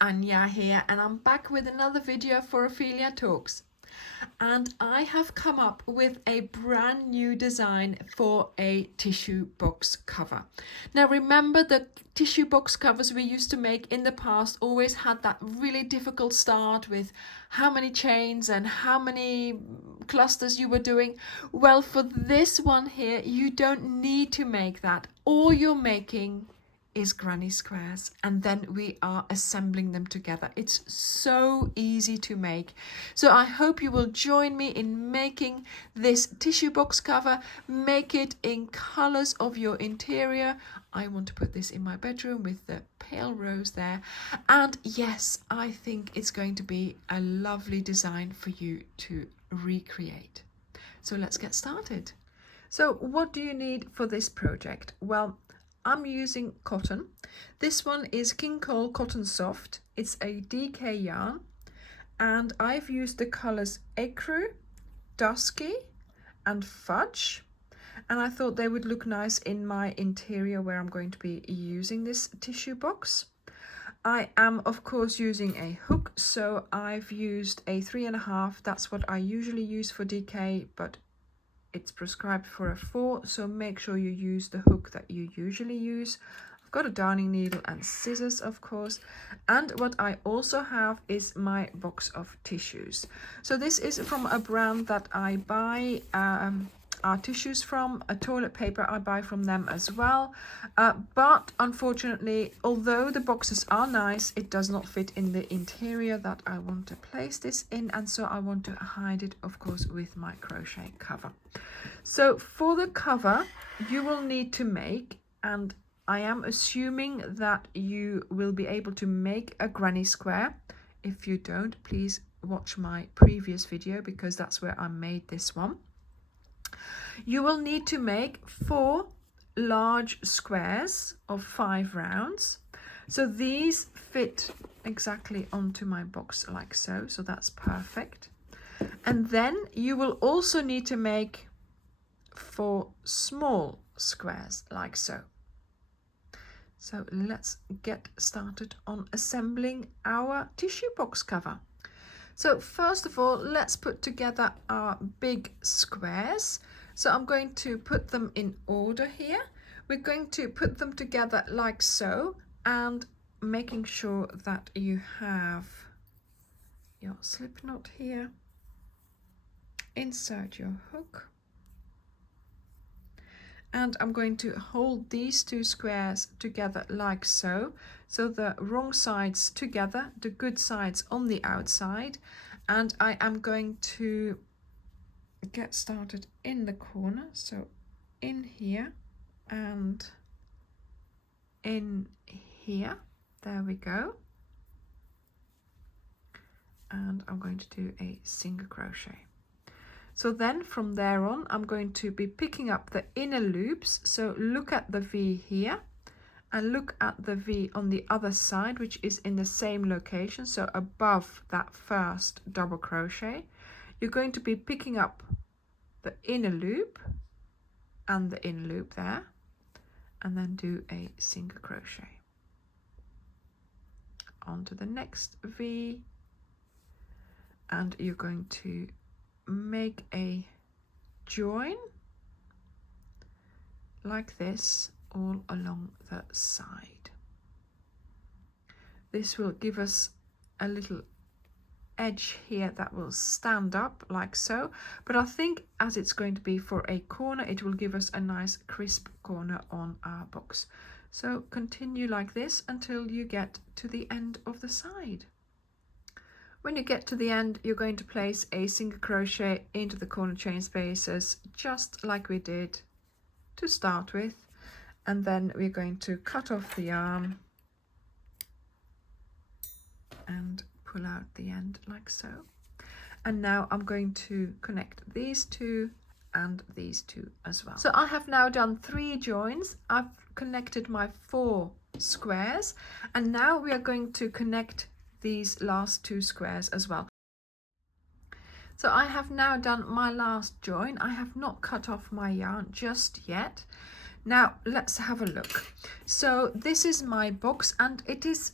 Anya here, and I'm back with another video for Ophelia Talks. And I have come up with a brand new design for a tissue box cover. Now remember, the tissue box covers we used to make in the past always had that really difficult start with how many chains and how many clusters you were doing. Well, for this one here, you don't need to make that. All you're making is granny squares, and then we are assembling them together. It's so easy to make. So I hope you will join me in making this tissue box cover. Make it in colors of your interior. I want to put this in my bedroom with the pale rose there. And yes, I think it's going to be a lovely design for you to recreate. So let's get started. So what do you need for this project? Well, I'm using cotton. This one is King Cole Cotton Soft. It's a DK yarn, and I've used the colors Ecru, Dusky and Fudge, and I thought they would look nice in my interior where I'm going to be using this tissue box. I am of course using a hook, so I've used a 3.5. That's what I usually use for DK, but it's prescribed for a 4, so make sure you use the hook that you usually use. I've got a darning needle and scissors, of course, and what I also have is my box of tissues. So this is from a brand that I buy our tissues from. A toilet paper I buy from them as well, but unfortunately, although the boxes are nice, it does not fit in the interior that I want to place this in, and so I want to hide it, of course, with my crochet cover. So for the cover, you will need to make, and I am assuming that you will be able to make a granny square. If you don't, please watch my previous video, because that's where I made this one. You will need to make 4 large squares of 5 rounds. So these fit exactly onto my box like so, so that's perfect. And then you will also need to make 4 small squares like so. So let's get started on assembling our tissue box cover. So first of all, let's put together our big squares. So I'm going to put them in order here. We're going to put them together like so, and making sure that you have your slip knot here. Insert your hook. And I'm going to hold these 2 squares together like so. So the wrong sides together, the good sides on the outside. And I am going to get started in the corner. So in here and in here. There we go. And I'm going to do a single crochet. So then from there on, I'm going to be picking up the inner loops. So look at the V here and look at the V on the other side, which is in the same location. So above that first double crochet, you're going to be picking up the inner loop and the inner loop there, and then do a single crochet. Onto the next V, and you're going to make a join like this all along the side. This will give us a little edge here that will stand up like so, but I think as it's going to be for a corner, it will give us a nice crisp corner on our box. So continue like this until you get to the end of the side. When you get to the end, you're going to place a single crochet into the corner chain spaces, just like we did to start with, and then we're going to cut off the yarn and pull out the end like so. And now I'm going to connect these 2 and these 2 as well. So I have now done 3 joins. I've connected my 4 squares, and now we are going to connect these last 2 squares as well. So I have now done my last join. I have not cut off my yarn just yet. Now let's have a look. So this is my box, and it is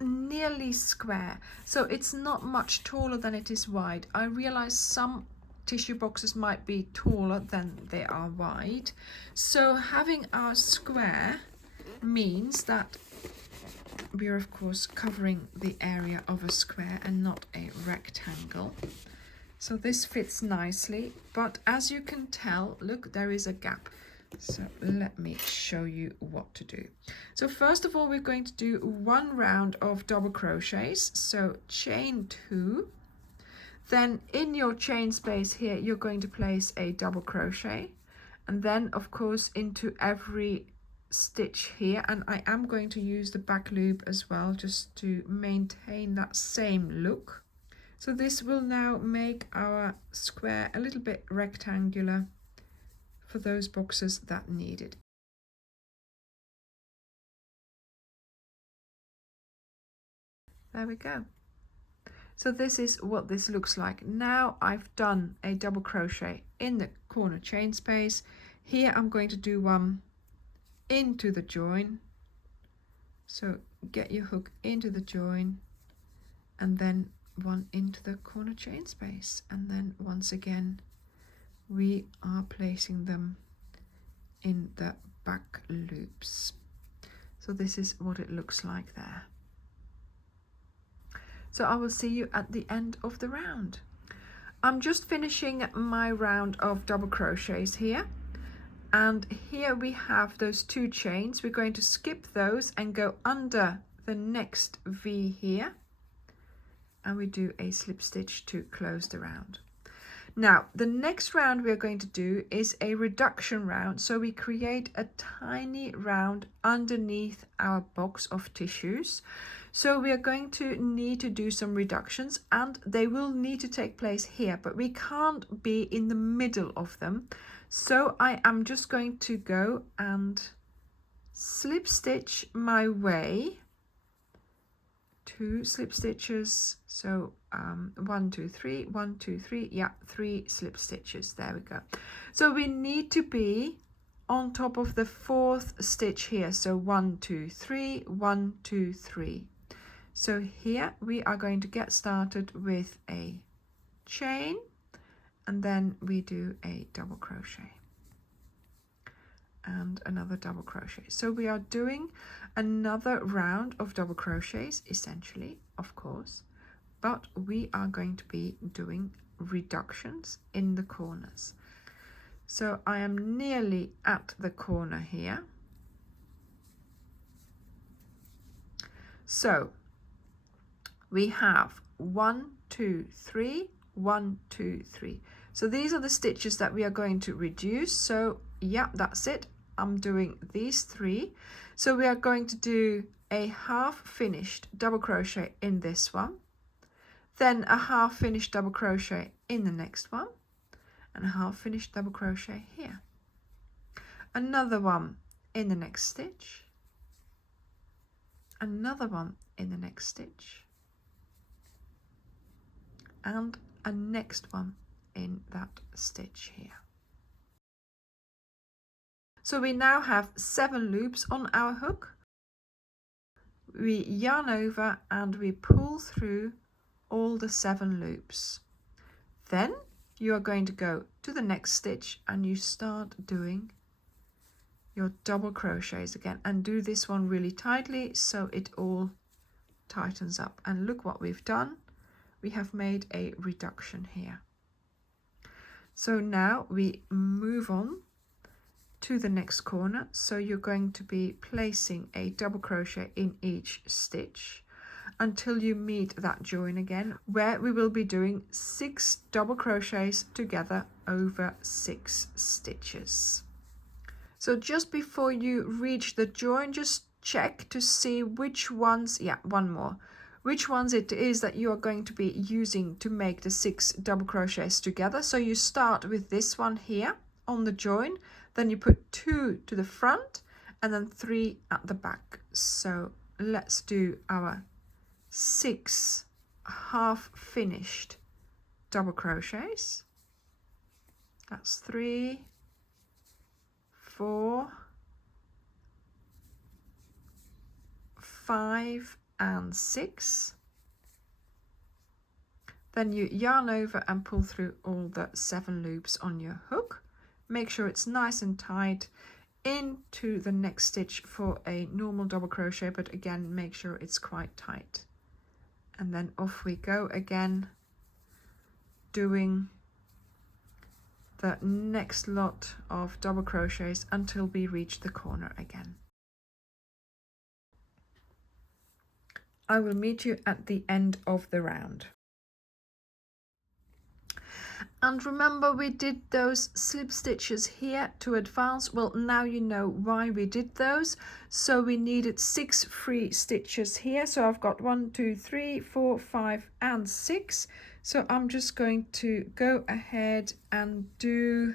nearly square, so it's not much taller than it is wide. I realize some tissue boxes might be taller than they are wide, so having our square means that we're of course covering the area of a square and not a rectangle. So this fits nicely, but as you can tell, look, there is a gap. So let me show you what to do. So first of all, we're going to do one round of double crochets. So chain 2. Then in your chain space here, you're going to place a double crochet. And then of course into every stitch here. And I am going to use the back loop as well, just to maintain that same look. So this will now make our square a little bit rectangular for those boxes that need it. There we go. So this is what this looks like. Now I've done a double crochet in the corner chain space. Here I'm going to do one into the join. So get your hook into the join and then one into the corner chain space. And then once again, we are placing them in the back loops. So this is what it looks like there. So I will see you at the end of the round. I'm just finishing my round of double crochets here. And here we have those 2 chains. We're going to skip those and go under the next V here. And we do a slip stitch to close the round. Now, the next round we're going to do is a reduction round. So we create a tiny round underneath our box of tissues. So we are going to need to do some reductions, and they will need to take place here, but we can't be in the middle of them. So I am just going to go and slip stitch my way, 2 slip stitches. So 1 2 3 1 2 3, yeah, 3 slip stitches. There we go. So we need to be on top of the 4th stitch here. So 1 2 3 1 2 3. So here we are going to get started with a chain, and then we do a double crochet and another double crochet. So we are doing another round of double crochets essentially, of course, but we are going to be doing reductions in the corners. So I am nearly at the corner here. So we have 1 2 3 1 2 3. So these are the stitches that we are going to reduce. So yeah, that's it. I'm doing these 3. So we are going to do a half finished double crochet in this one, then a half finished double crochet in the next one, and a half finished double crochet here, another one in the next stitch, another one in the next stitch, and a next one in that stitch here. So we now have 7 loops on our hook. We yarn over and we pull through all the 7 loops. Then you are going to go to the next stitch and you start doing your double crochets again, and do this one really tightly so it all tightens up. And look what we've done. We have made a reduction here. So now we move on to the next corner. So you're going to be placing a double crochet in each stitch until you meet that join again, where we will be doing 6 double crochets together over 6 stitches. So just before you reach the join, just check to see which ones, yeah, one more, which ones it is that you are going to be using to make the 6 double crochets together. So you start with this one here on the join, then you put 2 to the front and then 3 at the back. So let's do our 6 half finished double crochets. That's 3, 4, 5 and 6. Then you yarn over and pull through all the 7 loops on your hook. Make sure it's nice and tight into the next stitch for a normal double crochet, but again, make sure it's quite tight. And then off we go again, doing the next lot of double crochets until we reach the corner again. I will meet you at the end of the round. And remember, we did those slip stitches here to advance. Well, now you know why we did those. So we needed 6 free stitches here. So I've got 1, 2, 3, 4, 5 and 6. So I'm just going to go ahead and do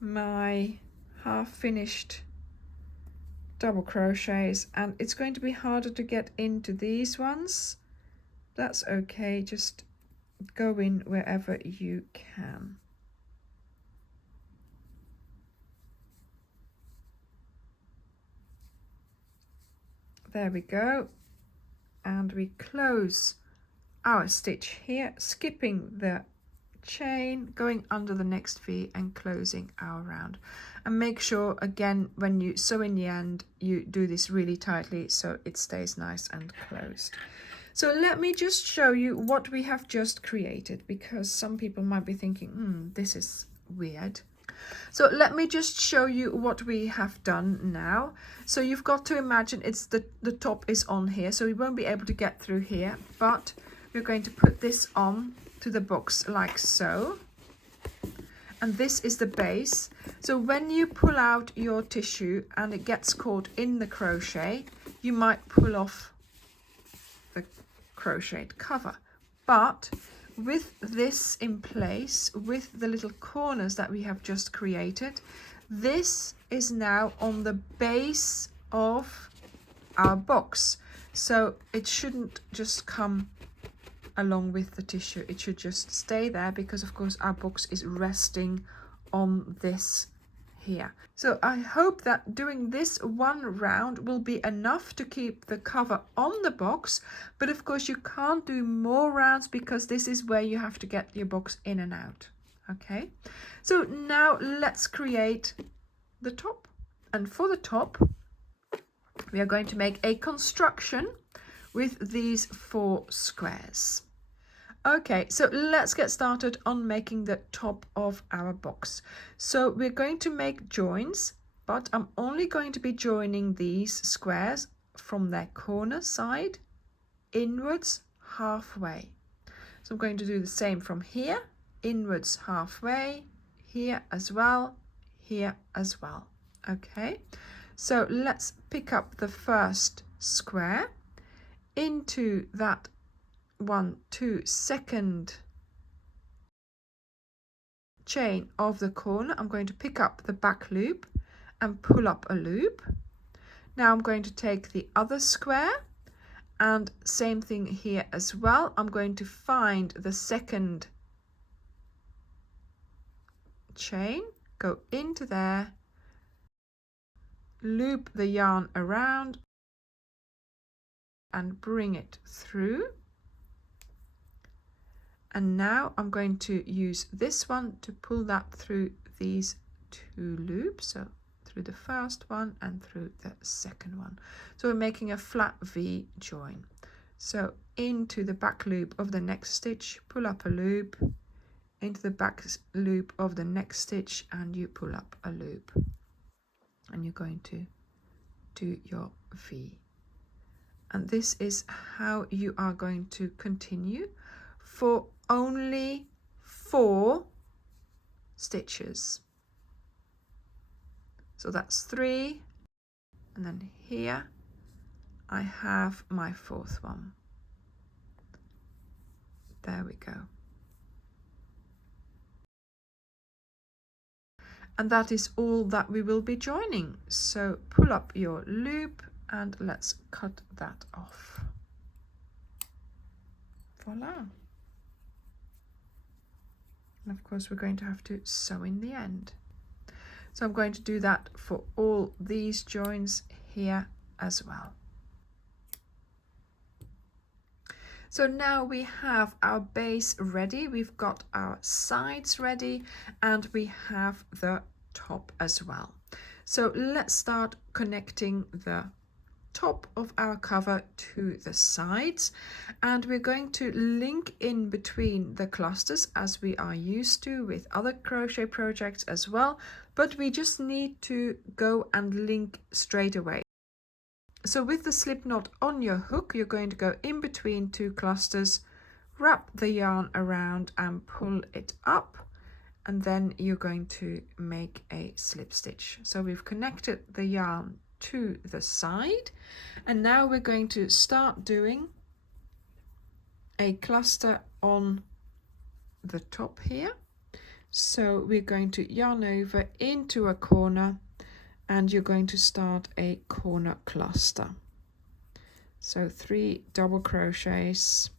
my half finished double crochets, and it's going to be harder to get into these ones. That's okay, just go in wherever you can. There we go, and we close our stitch here, skipping the chain, going under the next V and closing our round. And make sure again when you sew in the end you do this really tightly so it stays nice and closed. So let me just show you what we have just created, because some people might be thinking, this is weird. So let me just show you what we have done now. So you've got to imagine it's the top is on here, so we won't be able to get through here, but we're going to put this on to the box like so. And this is the base. So when you pull out your tissue and it gets caught in the crochet, you might pull off the crocheted cover. But with this in place, with the little corners that we have just created, this is now on the base of our box. So it shouldn't just come along with the tissue, it should just stay there, because of course our box is resting on this here. So I hope that doing this one round will be enough to keep the cover on the box, but of course you can't do more rounds because this is where you have to get your box in and out. Okay, so now let's create the top. And for the top we are going to make a construction with these 4 squares. Okay, so let's get started on making the top of our box. So we're going to make joins, but I'm only going to be joining these squares from their corner side inwards halfway. So I'm going to do the same from here, inwards halfway, here as well, here as well. Okay, so let's pick up the first square, into that 1, 2 second chain of the corner. I'm going to pick up the back loop and pull up a loop. Now I'm going to take the other square and same thing here as well. I'm going to find the second chain, go into there, loop the yarn around and bring it through. And now I'm going to use this one to pull that through these 2 loops, so through the first one and through the second one. So we're making a flat V join. So into the back loop of the next stitch, pull up a loop, into the back loop of the next stitch, and you pull up a loop. And you're going to do your V. And this is how you are going to continue for only 4 stitches. So that's 3, and then here I have my 4th one. There we go. And that is all that we will be joining. So pull up your loop and let's cut that off. Voila. And of course we're going to have to sew in the end. So I'm going to do that for all these joins here as well. So now we have our base ready, we've got our sides ready, and we have the top as well. So let's start connecting the top of our cover to the sides, and we're going to link in between the clusters as we are used to with other crochet projects as well, but we just need to go and link straight away. So with the slip knot on your hook, you're going to go in between two clusters, wrap the yarn around and pull it up, and then you're going to make a slip stitch. So we've connected the yarn to the side, and now we're going to start doing a cluster on the top here. So we're going to yarn over into a corner, and you're going to start a corner cluster. So 3 double crochets,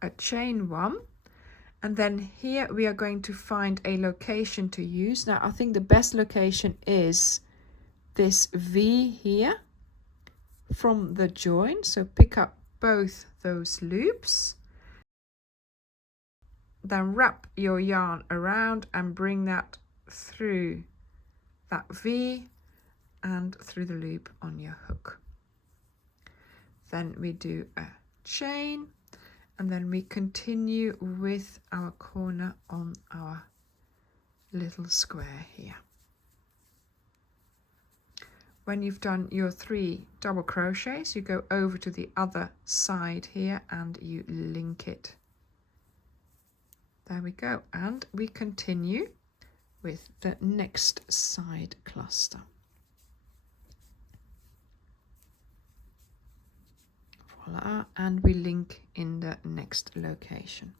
a chain 1, and then here we are going to find a location to use. Now I think the best location is this V here from the join, so pick up both those loops, then wrap your yarn around and bring that through that V and through the loop on your hook. Then we do a chain, and then we continue with our corner on our little square here. When you've done your 3 double crochets, you go over to the other side here and you link it. There we go, and we continue with the next side cluster. Voila, and we link in the next location.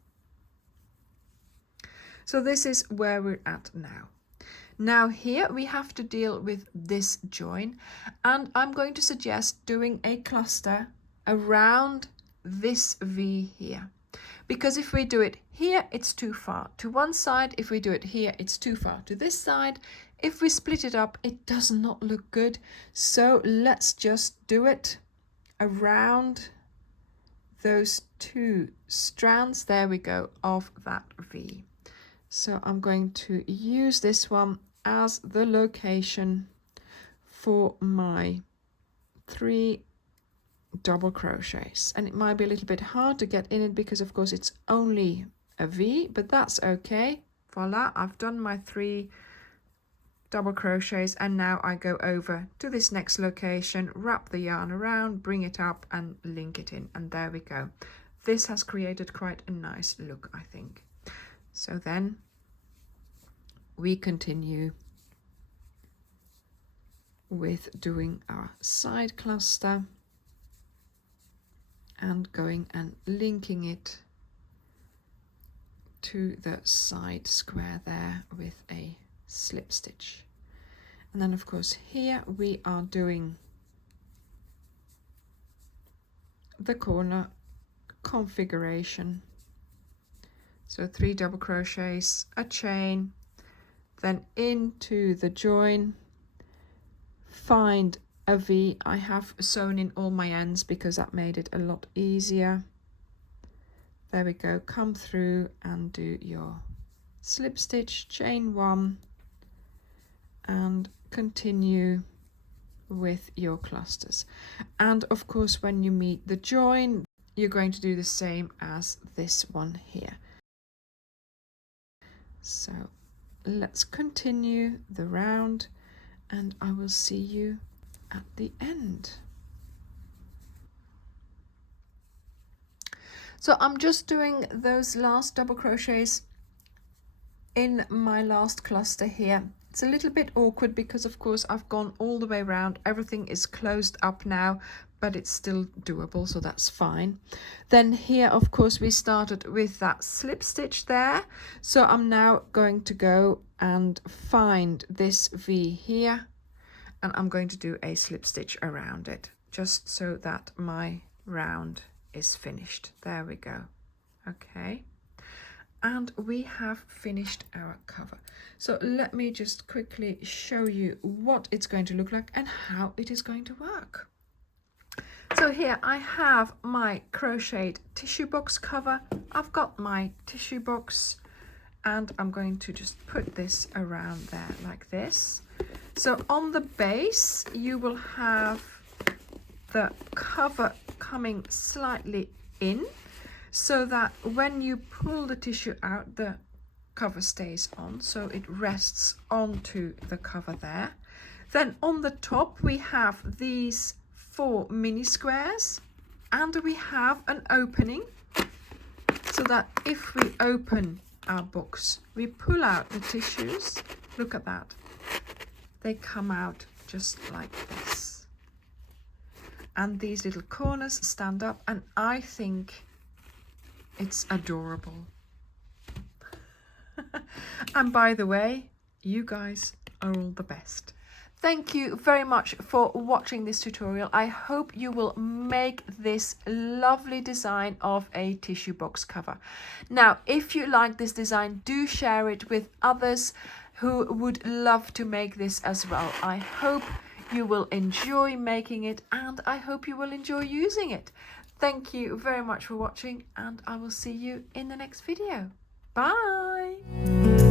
So this is where we're at now. Now here we have to deal with this join, and I'm going to suggest doing a cluster around this V here. Because if we do it here, it's too far to one side. If we do it here, it's too far to this side. If we split it up, it does not look good. So let's just do it around those 2 strands, there we go, of that V. So I'm going to use this one as the location for my 3 double crochets, and it might be a little bit hard to get in it because of course it's only a V, but that's okay. Voila, I've done my 3 double crochets, and now I go over to this next location, wrap the yarn around, bring it up and link it in, and there we go. This has created quite a nice look, I think. So then we continue with doing our side cluster and going and linking it to the side square there with a slip stitch. And then of course here we are doing the corner configuration. So 3 double crochets, a chain, then into the join, find a V. I have sewn in all my ends because that made it a lot easier. There we go, come through and do your slip stitch, chain 1, and continue with your clusters. And of course when you meet the join, you're going to do the same as this one here. So let's continue the round, and I will see you at the end. So I'm just doing those last double crochets in my last cluster here. It's a little bit awkward because of course I've gone all the way around, everything is closed up now, but it's still doable, so that's fine. Then here of course we started with that slip stitch there, so I'm now going to go and find this V here, and I'm going to do a slip stitch around it just so that my round is finished. There we go. Okay, and we have finished our cover. So let me just quickly show you what it's going to look like and how it is going to work. So here I have my crocheted tissue box cover. I've got my tissue box and I'm going to just put this around there like this. So on the base you will have the cover coming slightly in so that when you pull the tissue out, the cover stays on, so it rests onto the cover there. Then on the top we have these 4 mini squares, and we have an opening so that if we open our books, we pull out the tissues. Look at that, they come out just like this, and these little corners stand up, and I think it's adorable. And by the way, you guys are all the best. Thank you very much for watching this tutorial. I hope you will make this lovely design of a tissue box cover. Now, if you like this design, do share it with others who would love to make this as well. I hope you will enjoy making it, and I hope you will enjoy using it. Thank you very much for watching, and I will see you in the next video. Bye!